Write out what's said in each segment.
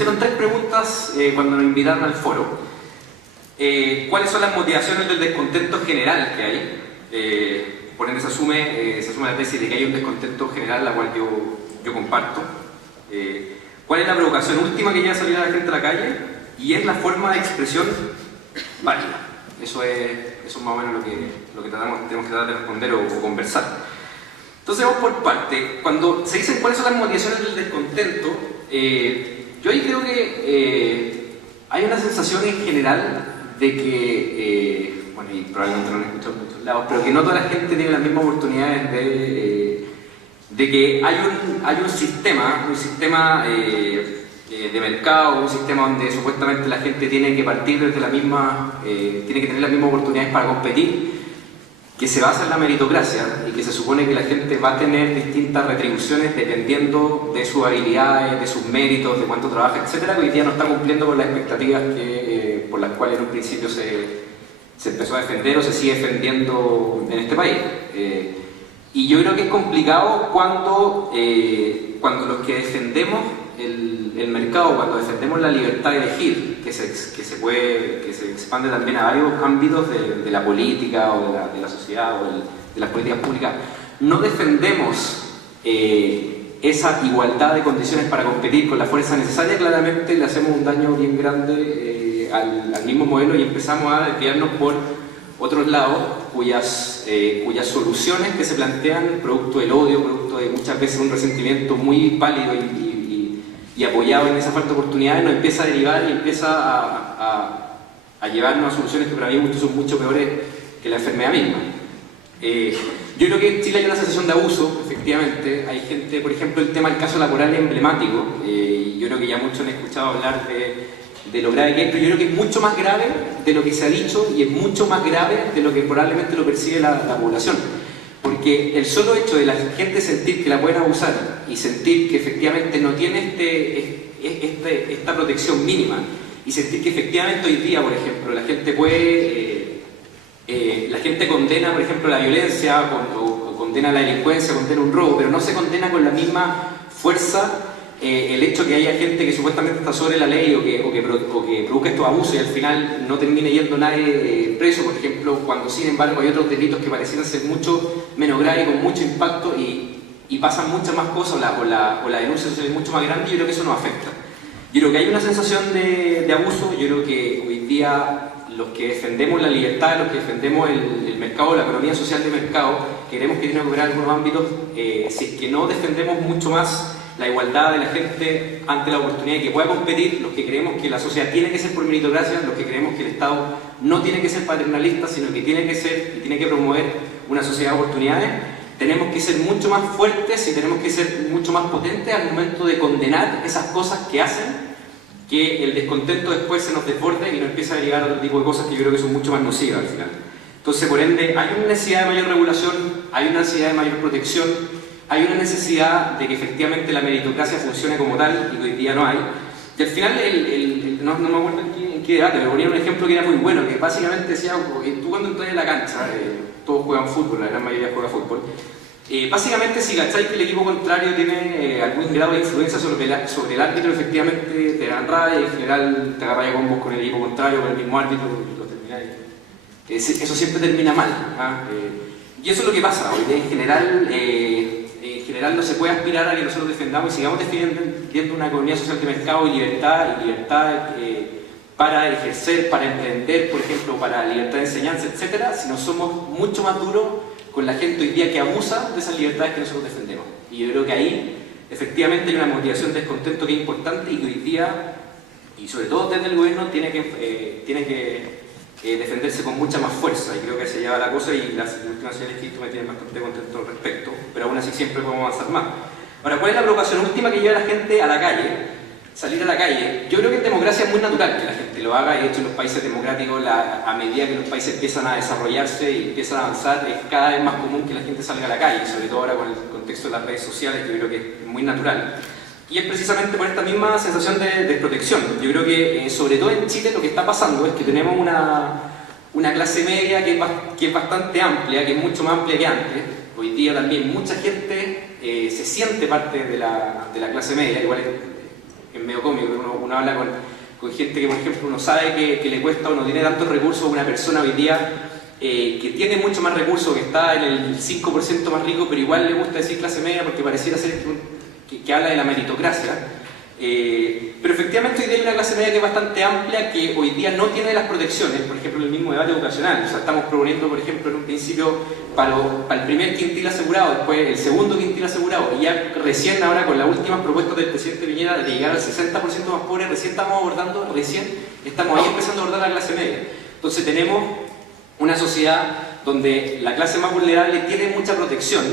hicieron 3 preguntas cuando nos invitaron al foro. ¿Cuáles son las motivaciones del descontento general que hay? Por ende se asume la tesis de que hay un descontento general, la cual yo comparto. ¿Cuál es la provocación última que lleva a salir a la gente a la calle? Y es la forma de expresión válida. Eso es más o menos lo que tenemos que tratar de responder o conversar. Entonces vamos por parte. Cuando se dicen cuáles son las motivaciones del descontento, yo ahí creo que hay una sensación en general de que, bueno, y probablemente no lo han escuchado en muchos lados, pero que no toda la gente tiene las mismas oportunidades de que hay un sistema de mercado, un sistema donde supuestamente la gente tiene que partir desde la misma, tiene que tener las mismas oportunidades para competir, que se basa en la meritocracia y que se supone que la gente va a tener distintas retribuciones dependiendo de sus habilidades, de sus méritos, de cuánto trabaja, etc., que hoy día no está cumpliendo con las expectativas por las cuales en un principio se empezó a defender o se sigue defendiendo en este país. Y yo creo que es complicado cuando los que defendemos el mercado, cuando defendemos la libertad de elegir, que se expande también a varios ámbitos de la política o de la sociedad o de las políticas públicas, no defendemos esa igualdad de condiciones para competir con la fuerza necesaria, claramente le hacemos un daño bien grande al mismo modelo y empezamos a desviarnos por otros lados cuyas soluciones que se plantean, producto del odio, producto de muchas veces un resentimiento muy pálido y apoyado en esa falta de oportunidades, nos empieza a derivar y empieza a llevarnos a soluciones que para mí son mucho peores que la enfermedad misma. Yo creo que en Chile hay una sensación de abuso, efectivamente. Hay gente, por ejemplo, el tema del caso laboral es emblemático. Yo creo que ya muchos han escuchado hablar de lo grave que es, pero yo creo que es mucho más grave de lo que se ha dicho y es mucho más grave de lo que probablemente lo percibe la población. Porque el solo hecho de la gente sentir que la pueden abusar y sentir que efectivamente no tiene esta protección mínima y sentir que efectivamente hoy día, por ejemplo, la gente condena, por ejemplo, la violencia o condena la delincuencia, condena un robo, pero no se condena con la misma fuerza el hecho que haya gente que supuestamente está sobre la ley o que produzca estos abusos y al final no termine yendo nadie preso, por ejemplo, cuando sin embargo hay otros delitos que parecieran ser mucho menos graves, con mucho impacto y pasan muchas más cosas o la denuncia social es mucho más grande. Yo creo que eso nos afecta. Yo creo que hay una sensación de abuso. Yo creo que hoy día los que defendemos la libertad, los que defendemos el mercado, la economía social de mercado, queremos que tiene que operar en algunos ámbitos, si es que no defendemos mucho más la igualdad de la gente ante la oportunidad de que pueda competir, los que creemos que la sociedad tiene que ser por meritocracia, los que creemos que el Estado no tiene que ser paternalista, sino que tiene que ser y tiene que promover una sociedad de oportunidades, tenemos que ser mucho más fuertes y tenemos que ser mucho más potentes al momento de condenar esas cosas que hacen que el descontento después se nos desborde y nos empieza a llegar a otro tipo de cosas que yo creo que son mucho más nocivas al final. Entonces, por ende, hay una necesidad de mayor regulación, hay una necesidad de mayor protección, hay una necesidad de que efectivamente la meritocracia funcione como tal, y que hoy día no hay. Y al final, no me acuerdo en qué debate, pero ponía un ejemplo que era muy bueno, que básicamente decía, tú cuando entras en la cancha, todos juegan fútbol, la gran mayoría juega fútbol, básicamente si cacháis que el equipo contrario tiene algún grado de influencia sobre el árbitro, efectivamente te dan rabia y en general te agarras a combos con el equipo contrario, con el mismo árbitro, y lo termináis. Eso siempre termina mal. Y eso es lo que pasa hoy día en general no se puede aspirar a que nosotros defendamos y sigamos defendiendo una economía social de mercado y libertad para ejercer, para emprender, por ejemplo, para libertad de enseñanza, etc., si no somos mucho más duros con la gente hoy día que abusa de esas libertades que nosotros defendemos. Y yo creo que ahí efectivamente hay una motivación de descontento que es importante y que hoy día, y sobre todo desde el gobierno, tiene que defenderse con mucha más fuerza, y creo que se lleva la cosa y las últimas señales que me tienen bastante contento al respecto, pero aún así siempre podemos avanzar más. Ahora, ¿cuál es la provocación última que lleva a la gente a la calle? Salir a la calle. Yo creo que en democracia es muy natural que la gente lo haga, y de hecho en los países democráticos, a medida que los países empiezan a desarrollarse y empiezan a avanzar, es cada vez más común que la gente salga a la calle, sobre todo ahora con el contexto de las redes sociales, que yo creo que es muy natural. Y es precisamente por esta misma sensación de desprotección. Yo creo que, sobre todo en Chile, lo que está pasando es que tenemos una clase media que es bastante amplia, que es mucho más amplia que antes. Hoy día también mucha gente se siente parte de la clase media, igual es medio cómico, uno habla con gente que, por ejemplo, uno sabe que le cuesta o no tiene tantos recursos a una persona hoy día que tiene mucho más recursos, que está en el 5% más rico, pero igual le gusta decir clase media porque pareciera ser que habla de la meritocracia. Pero efectivamente hoy día hay una clase media que es bastante amplia, que hoy día no tiene las protecciones, por ejemplo, en el mismo debate educacional. O sea, estamos proponiendo, por ejemplo, en un principio para el primer quintil asegurado, después el segundo quintil asegurado, y ya recién ahora con las últimas propuestas del presidente Piñera de llegar al 60% más pobre, recién estamos ahí empezando a abordar la clase media. Entonces tenemos una sociedad donde la clase más vulnerable tiene mucha protección,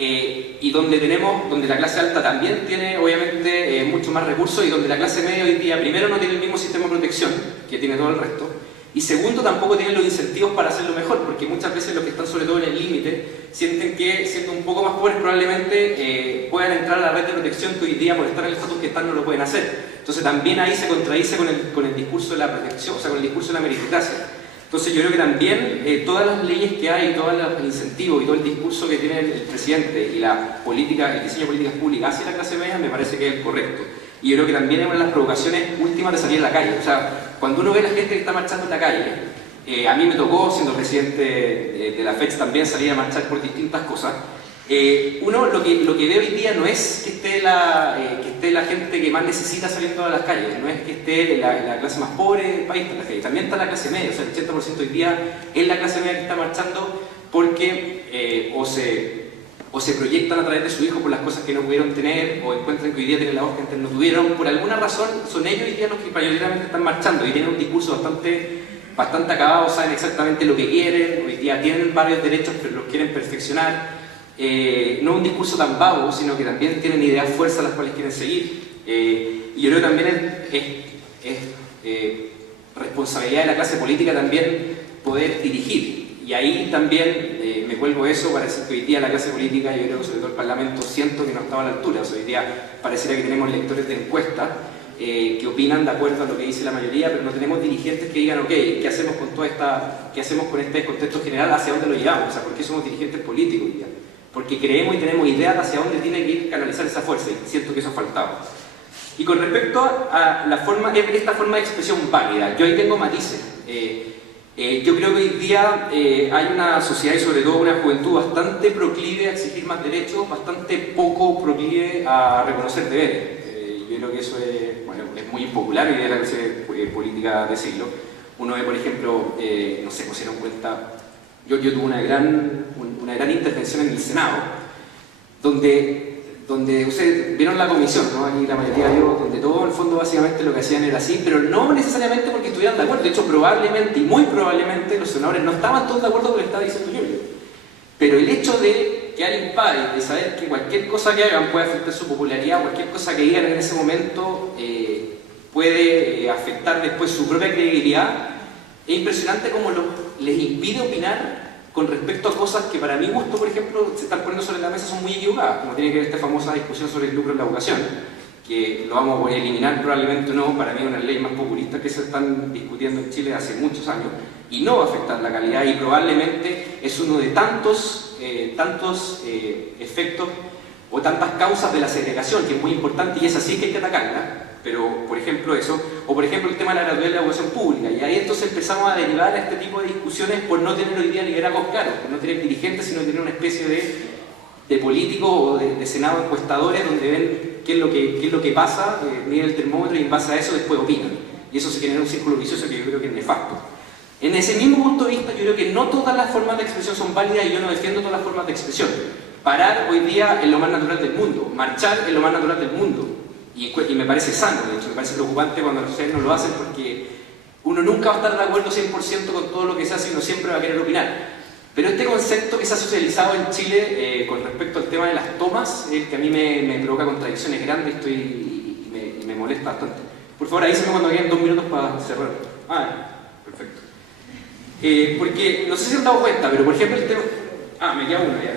y donde la clase alta también tiene obviamente mucho más recursos, y donde la clase media hoy día primero no tiene el mismo sistema de protección que tiene todo el resto, y segundo tampoco tienen los incentivos para hacerlo mejor, porque muchas veces los que están sobre todo en el límite sienten que siendo un poco más pobres probablemente puedan entrar a la red de protección que hoy día por estar en el estatus que están no lo pueden hacer. Entonces también ahí se contradice con el discurso de la protección, o sea, con el discurso de la meritocracia. Entonces yo creo que también todas las leyes que hay, todos los incentivos y todo el discurso que tiene el presidente y la política, el diseño de políticas públicas hacia la clase media me parece que es correcto. Y yo creo que también es una de las provocaciones últimas de salir a la calle. O sea, cuando uno ve a la gente que está marchando en la calle, a mí me tocó, siendo presidente de la FECH también, salir a marchar por distintas cosas. Uno lo que ve hoy día no es que esté la gente que más necesita saliendo a las calles, no es que esté la clase más pobre del país en la calle, también está la clase media. O sea, el 80% hoy día es la clase media que está marchando porque o se proyectan a través de su hijo por las cosas que no pudieron tener, o encuentran que hoy día tienen la voz que antes no tuvieron. Por alguna razón son ellos hoy día los que mayoritariamente están marchando y tienen un discurso bastante acabado, saben exactamente lo que quieren, hoy día tienen varios derechos pero los quieren perfeccionar. No un discurso tan vago, sino que también tienen ideas fuerzas las cuales quieren seguir. Y yo creo que también es responsabilidad de la clase política también poder dirigir. Y ahí también me vuelvo eso para decir que hoy día la clase política, yo creo que sobre todo el Parlamento, siento que no estaba a la altura. O sea, hoy día pareciera que tenemos lectores de encuestas que opinan de acuerdo a lo que dice la mayoría, pero no tenemos dirigentes que digan, ok, ¿qué hacemos con este contexto general? ¿Hacia dónde lo llevamos? O sea, ¿por qué somos dirigentes políticos hoy día? Porque creemos y tenemos ideas hacia dónde tiene que ir canalizar esa fuerza, y siento que eso ha faltado. Y con respecto a esta forma de expresión válida, yo ahí tengo matices. Yo creo que hoy día hay una sociedad y sobre todo una juventud bastante proclive a exigir más derechos, bastante poco proclive a reconocer deberes. Yo creo que eso es muy impopular y es la clase política de siglo. Uno ve, por ejemplo, no sé cómo se dieron cuenta, yo tuve una gran intervención en el Senado, donde ustedes vieron la comisión, ¿no? Aquí la mayoría vio, donde todo en el fondo básicamente lo que hacían era así, pero no necesariamente porque estuvieran de acuerdo. De hecho, probablemente y muy probablemente los senadores no estaban todos de acuerdo con lo que estaba diciendo yo. Pero el hecho de que alguien pare, de saber que cualquier cosa que hagan puede afectar su popularidad, cualquier cosa que digan en ese momento puede afectar después su propia credibilidad, es impresionante cómo les impide opinar con respecto a cosas que para mi gusto, por ejemplo, se están poniendo sobre la mesa, son muy equivocadas, como tiene que ver esta famosa discusión sobre el lucro en la educación, que lo vamos a eliminar probablemente no, para mí es una ley más populista que se están discutiendo en Chile hace muchos años, y no va a afectar la calidad, y probablemente es uno de tantos efectos o tantas causas de la segregación, que es muy importante y es así que hay que atacarla. Pero, por ejemplo, eso, o por ejemplo el tema de la gratuidad de la educación pública, y ahí entonces empezamos a derivar a este tipo de discusiones por no tener hoy día liderazgos claros, por no tener dirigentes, sino tener una especie de políticos o de senado encuestadores donde ven qué es lo que pasa, miden el termómetro y en base a eso después opinan. Y eso se genera un círculo vicioso que yo creo que es nefasto. En ese mismo punto de vista, yo creo que no todas las formas de expresión son válidas y yo no defiendo todas las formas de expresión. Parar hoy día es lo más natural del mundo, marchar es lo más natural del mundo. Y me parece sano, de hecho, me parece preocupante cuando ustedes no lo hacen porque uno nunca va a estar de acuerdo 100% con todo lo que se hace y uno siempre va a querer opinar. Pero este concepto que se ha socializado en Chile con respecto al tema de las tomas, que a mí me provoca contradicciones grandes y me molesta bastante. Por favor, avísenme cuando queden 2 minutos para cerrar. Perfecto. Porque, no sé si se han dado cuenta, pero por ejemplo el tema... me queda uno ya.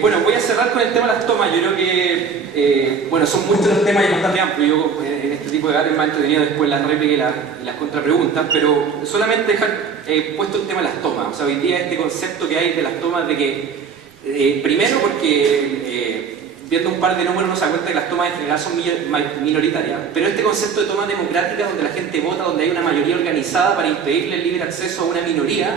Bueno, voy a cerrar con el tema de las tomas. Yo creo que, son muchos los temas y bastante amplios. Yo en este tipo de debates me he entretenido después las réplicas y las contrapreguntas, pero solamente dejar puesto el tema de las tomas. O sea, hoy día este concepto que hay de las tomas de que, primero porque viendo un par de números uno se da cuenta que las tomas en general son minoritarias, pero este concepto de toma democrática donde la gente vota, donde hay una mayoría organizada para impedirle el libre acceso a una minoría,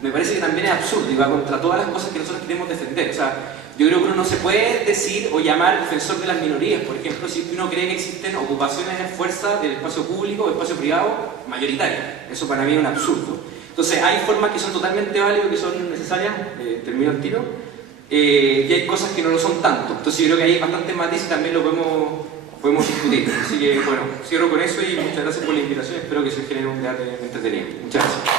me parece que también es absurdo y va contra todas las cosas que nosotros queremos defender. O sea, yo creo que uno no se puede decir o llamar defensor de las minorías, por ejemplo, si uno cree que existen ocupaciones en fuerza del espacio público o espacio privado mayoritarias. Eso para mí es un absurdo. Entonces hay formas que son totalmente válidas, que son necesarias, termino el tiro, y hay cosas que no lo son tanto. Entonces yo creo que hay bastantes matices y también lo podemos discutir. Así que bueno, cierro con eso y muchas gracias por la invitación, espero que se genere un debate entretenido. Muchas gracias.